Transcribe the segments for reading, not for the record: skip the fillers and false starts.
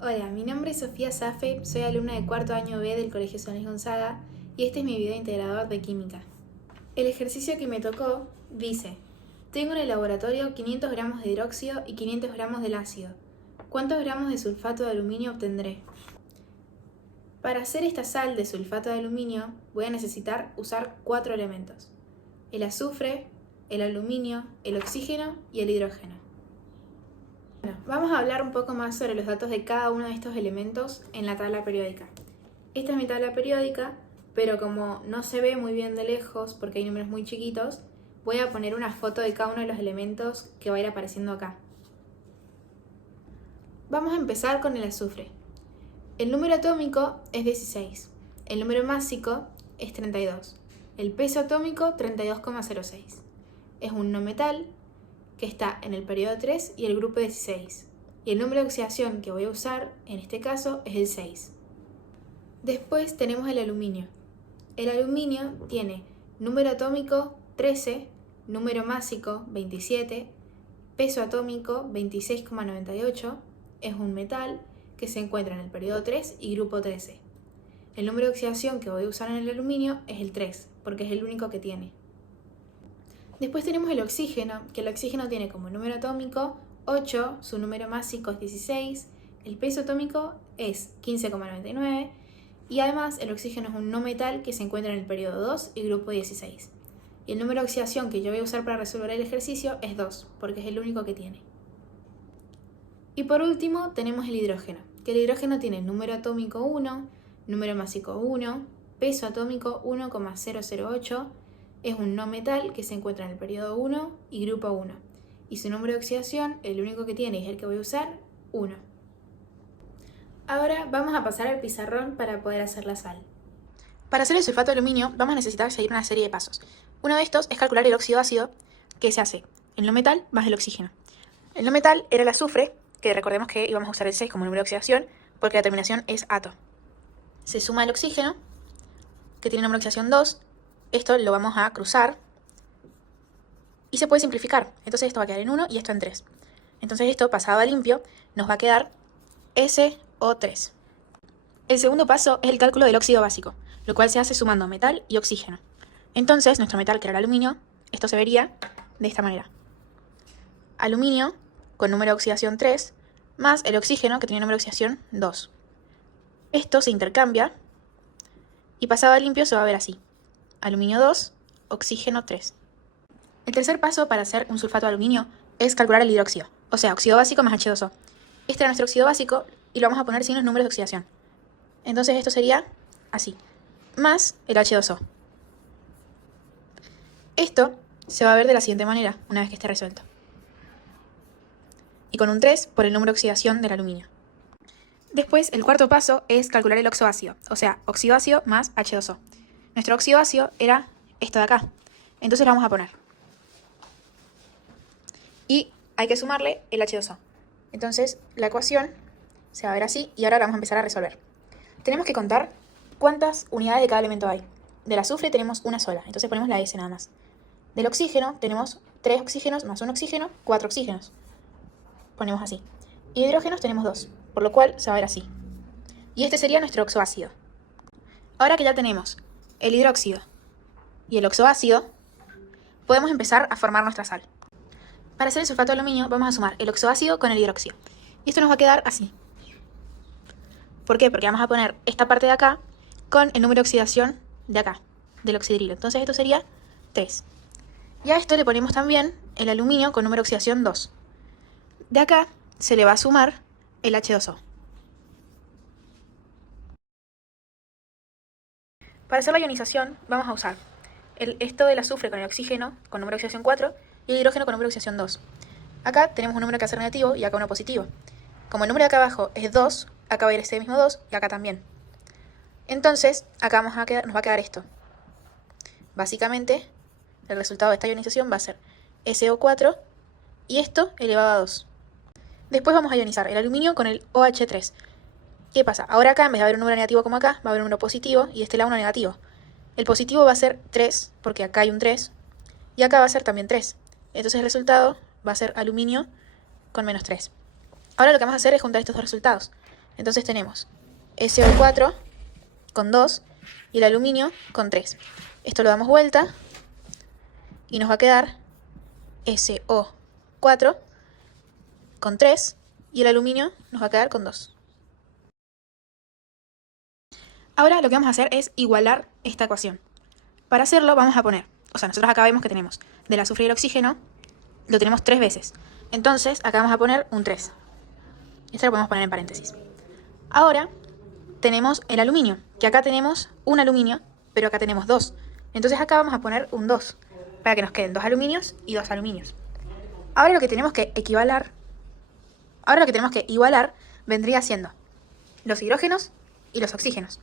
Hola, mi nombre es Sofía Safe, soy alumna de cuarto año B del Colegio San Luis Gonzaga y este es mi video integrador de química. El ejercicio que me tocó dice: tengo en el laboratorio 500 gramos de hidróxido y 500 gramos del ácido. ¿Cuántos gramos de sulfato de aluminio obtendré? Para hacer esta sal de sulfato de aluminio voy a necesitar usar 4 elementos: el azufre, el aluminio, el oxígeno y el hidrógeno. Bueno, vamos a hablar un poco más sobre los datos de cada uno de estos elementos en la tabla periódica. Esta es mi tabla periódica, pero como no se ve muy bien de lejos porque hay números muy chiquitos, voy a poner una foto de cada uno de los elementos que va a ir apareciendo acá. Vamos a empezar con el azufre. El número atómico es 16, el número másico es 32, el peso atómico 32,06. Es un no metal que está en el periodo 3 y el grupo 16, y el número de oxidación que voy a usar en este caso es el 6. Después tenemos el aluminio. El aluminio tiene número atómico 13, número másico 27, peso atómico 26,98, es un metal que se encuentra en el periodo 3 y grupo 13. El número de oxidación que voy a usar en el aluminio es el 3, porque es el único que tiene. Después tenemos el oxígeno, que el oxígeno tiene como número atómico 8, su número másico es 16, el peso atómico es 15,99 y además el oxígeno es un no metal que se encuentra en el periodo 2 y grupo 16. Y el número de oxidación que yo voy a usar para resolver el ejercicio es 2, porque es el único que tiene. Y por último tenemos el hidrógeno, que el hidrógeno tiene número atómico 1, número másico 1, peso atómico 1,008, es un no metal que se encuentra en el periodo 1 y grupo 1. Y su número de oxidación, el único que tiene y es el que voy a usar, 1. Ahora vamos a pasar al pizarrón para poder hacer la sal. Para hacer el sulfato de aluminio vamos a necesitar seguir una serie de pasos. Uno de estos es calcular el óxido ácido, que se hace el no metal más el oxígeno. El no metal era el azufre, que recordemos que íbamos a usar el 6 como número de oxidación, porque la terminación es ato. Se suma el oxígeno, que tiene número de oxidación 2, esto lo vamos a cruzar y se puede simplificar. Entonces esto va a quedar en 1 y esto en 3. Entonces esto, pasado a limpio, nos va a quedar SO3. El segundo paso es el cálculo del óxido básico, lo cual se hace sumando metal y oxígeno. Entonces, nuestro metal, que era el aluminio, esto se vería de esta manera. Aluminio, con número de oxidación 3, más el oxígeno, que tiene número de oxidación 2. Esto se intercambia y pasado a limpio se va a ver así. Aluminio 2, oxígeno 3. El tercer paso para hacer un sulfato de aluminio es calcular el hidróxido, o sea, óxido básico más H2O. Este era nuestro óxido básico y lo vamos a poner sin los números de oxidación. Entonces esto sería así, más el H2O. Esto se va a ver de la siguiente manera, una vez que esté resuelto. Y con un 3 por el número de oxidación del aluminio. Después, el cuarto paso es calcular el óxido ácido, o sea, óxido ácido más H2O. Nuestro óxido ácido era esto de acá, entonces lo vamos a poner. Y hay que sumarle el H2O. Entonces, la ecuación se va a ver así y ahora la vamos a empezar a resolver. Tenemos que contar cuántas unidades de cada elemento hay. Del azufre tenemos una sola, entonces ponemos la S nada más. Del oxígeno tenemos 3 oxígenos más un oxígeno, 4 oxígenos. Ponemos así. Y de hidrógenos tenemos 2, por lo cual se va a ver así. Y este sería nuestro oxoácido. Ahora que ya tenemos el hidróxido y el oxoácido, podemos empezar a formar nuestra sal. Para hacer el sulfato de aluminio vamos a sumar el oxoácido con el hidróxido. Y esto nos va a quedar así. ¿Por qué? Porque vamos a poner esta parte de acá con el número de oxidación de acá, del oxidrilo. Entonces esto sería 3. Y a esto le ponemos también el aluminio con número de oxidación 2. De acá se le va a sumar el H2O. Para hacer la ionización vamos a usar esto del azufre con el oxígeno con número de oxidación 4 y el hidrógeno con número de oxidación 2. Acá tenemos un número que va a ser negativo y acá uno positivo. Como el número de acá abajo es 2, acá va a ir este mismo 2 y acá también. Entonces, acá nos va a quedar esto. Básicamente, el resultado de esta ionización va a ser SO4 y esto elevado a 2. Después vamos a ionizar el aluminio con el OH3. ¿Qué pasa? Ahora acá, en vez de haber un número negativo como acá, va a haber un número positivo y de este lado uno negativo. El positivo va a ser 3, porque acá hay un 3, y acá va a ser también 3. Entonces el resultado va a ser aluminio con menos 3. Ahora lo que vamos a hacer es juntar estos dos resultados. Entonces tenemos SO4 con 2 y el aluminio con 3. Esto lo damos vuelta y nos va a quedar SO4 con 3 y el aluminio nos va a quedar con 2. Ahora lo que vamos a hacer es igualar esta ecuación. Para hacerlo vamos a poner, nosotros acá vemos que tenemos del azufre y el oxígeno, lo tenemos 3 veces. Entonces acá vamos a poner un 3. Esto lo podemos poner en paréntesis. Ahora tenemos el aluminio, que acá tenemos un aluminio, pero acá tenemos 2. Entonces acá vamos a poner un 2, para que nos queden 2 aluminios y 2 aluminios. Ahora lo que tenemos que igualar vendría siendo los hidrógenos y los oxígenos.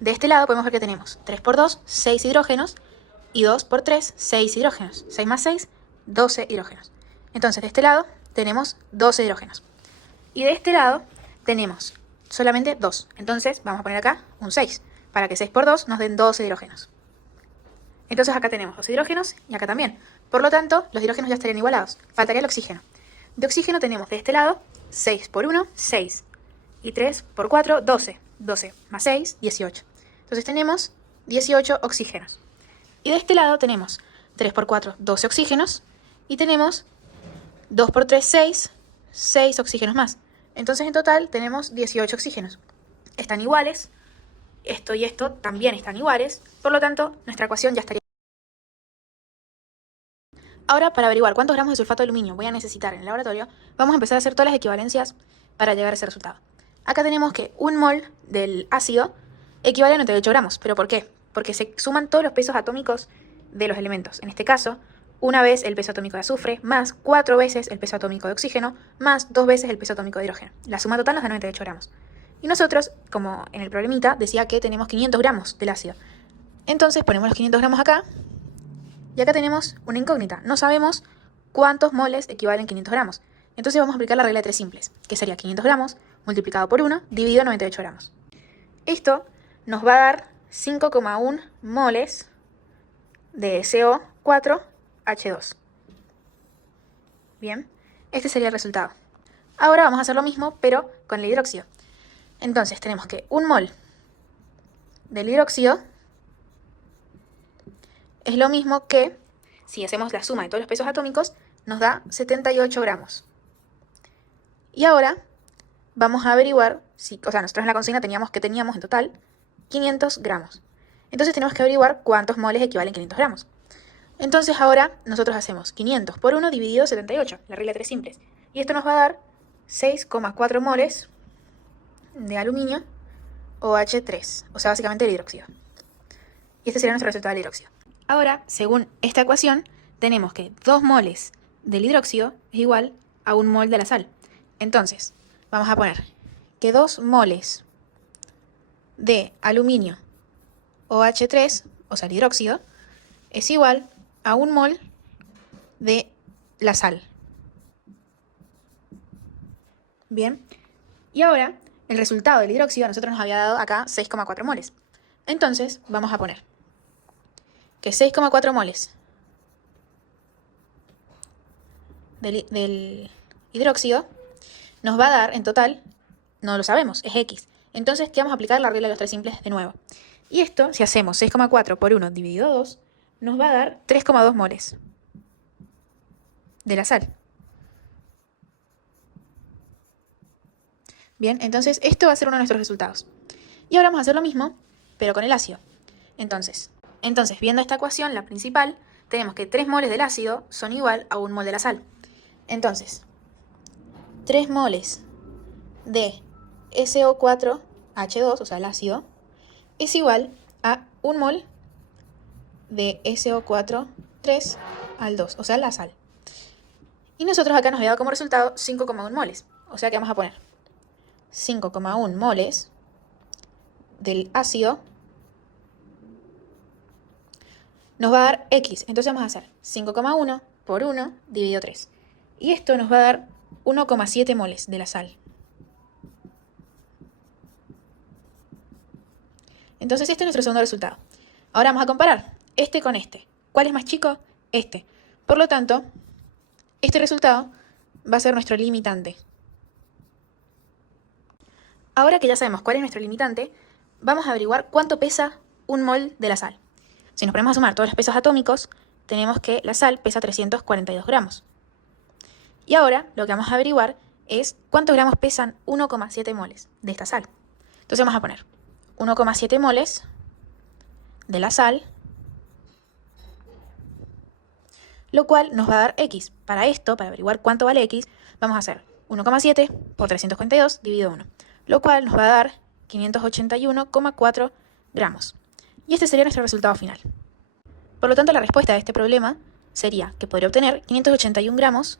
De este lado podemos ver que tenemos 3 por 2, 6 hidrógenos, y 2 por 3, 6 hidrógenos. 6 más 6, 12 hidrógenos. Entonces de este lado tenemos 12 hidrógenos. Y de este lado tenemos solamente 2. Entonces vamos a poner acá un 6, para que 6 por 2 nos den 12 hidrógenos. Entonces acá tenemos 2 hidrógenos y acá también. Por lo tanto, los hidrógenos ya estarían igualados. Faltaría el oxígeno. De oxígeno tenemos de este lado 6 por 1, 6. Y 3 por 4, 12. 12 más 6, 18. Entonces tenemos 18 oxígenos. Y de este lado tenemos 3 por 4, 12 oxígenos. Y tenemos 2 por 3, 6. 6 oxígenos más. Entonces en total tenemos 18 oxígenos. Están iguales. Esto y esto también están iguales. Por lo tanto, nuestra ecuación ya estaría. Ahora, para averiguar cuántos gramos de sulfato de aluminio voy a necesitar en el laboratorio, vamos a empezar a hacer todas las equivalencias para llegar a ese resultado. Acá tenemos que un mol del ácido equivale a 98 gramos. ¿Pero por qué? Porque se suman todos los pesos atómicos de los elementos. En este caso, una vez el peso atómico de azufre, más 4 veces el peso atómico de oxígeno, más 2 veces el peso atómico de hidrógeno. La suma total nos da 98 gramos. Y nosotros, como en el problemita, decía que tenemos 500 gramos del ácido. Entonces ponemos los 500 gramos acá, y acá tenemos una incógnita. No sabemos cuántos moles equivalen 500 gramos. Entonces vamos a aplicar la regla de 3 simples, que sería 500 gramos multiplicado por 1 dividido 98 gramos. Esto nos va a dar 5,1 moles de CO4H2. Bien, este sería el resultado. Ahora vamos a hacer lo mismo, pero con el hidróxido. Entonces tenemos que un mol del hidróxido es lo mismo que, si hacemos la suma de todos los pesos atómicos, nos da 78 gramos. Y ahora vamos a averiguar, nosotros en la consigna teníamos en total 500 gramos. Entonces tenemos que averiguar cuántos moles equivalen 500 gramos. Entonces ahora nosotros hacemos 500 por 1 dividido 78, la regla de 3 simples. Y esto nos va a dar 6,4 moles de aluminio OH3, o sea, básicamente el hidróxido. Y este sería nuestro resultado del hidróxido. Ahora, según esta ecuación, tenemos que 2 moles del hidróxido es igual a 1 mol de la sal. Entonces, vamos a poner que 2 moles de aluminio OH3, o sea, el hidróxido, es igual a 1 mol de la sal. Bien, y ahora el resultado del hidróxido a nosotros nos había dado acá 6,4 moles. Entonces, vamos a poner que 6,4 moles del hidróxido nos va a dar en total, no lo sabemos, es X. Entonces, ¿qué vamos a aplicar? La regla de los 3 simples de nuevo. Y esto, si hacemos 6,4 por 1 dividido 2, nos va a dar 3,2 moles de la sal. Bien, entonces esto va a ser uno de nuestros resultados. Y ahora vamos a hacer lo mismo, pero con el ácido. Entonces, viendo esta ecuación, la principal, tenemos que 3 moles del ácido son igual a 1 mol de la sal. Entonces, 3 moles de SO4H2, o sea, el ácido, es igual a 1 mol de SO4 al 2, o sea, la sal. Y nosotros acá nos había dado como resultado 5,1 moles. O sea que vamos a poner 5,1 moles del ácido nos va a dar X. Entonces vamos a hacer 5,1 por 1 dividido 3. Y esto nos va a dar 1,7 moles de la sal. Entonces este es nuestro segundo resultado. Ahora vamos a comparar este con este. ¿Cuál es más chico? Este. Por lo tanto, este resultado va a ser nuestro limitante. Ahora que ya sabemos cuál es nuestro limitante, vamos a averiguar cuánto pesa un mol de la sal. Si nos ponemos a sumar todos los pesos atómicos, tenemos que la sal pesa 342 gramos. Y ahora lo que vamos a averiguar es cuántos gramos pesan 1,7 moles de esta sal. Entonces vamos a poner 1,7 moles de la sal, lo cual nos va a dar X. Para esto, para averiguar cuánto vale X, vamos a hacer 1,7 por 342 dividido 1, lo cual nos va a dar 581,4 gramos. Y este sería nuestro resultado final. Por lo tanto, la respuesta a este problema sería que podría obtener 581 gramos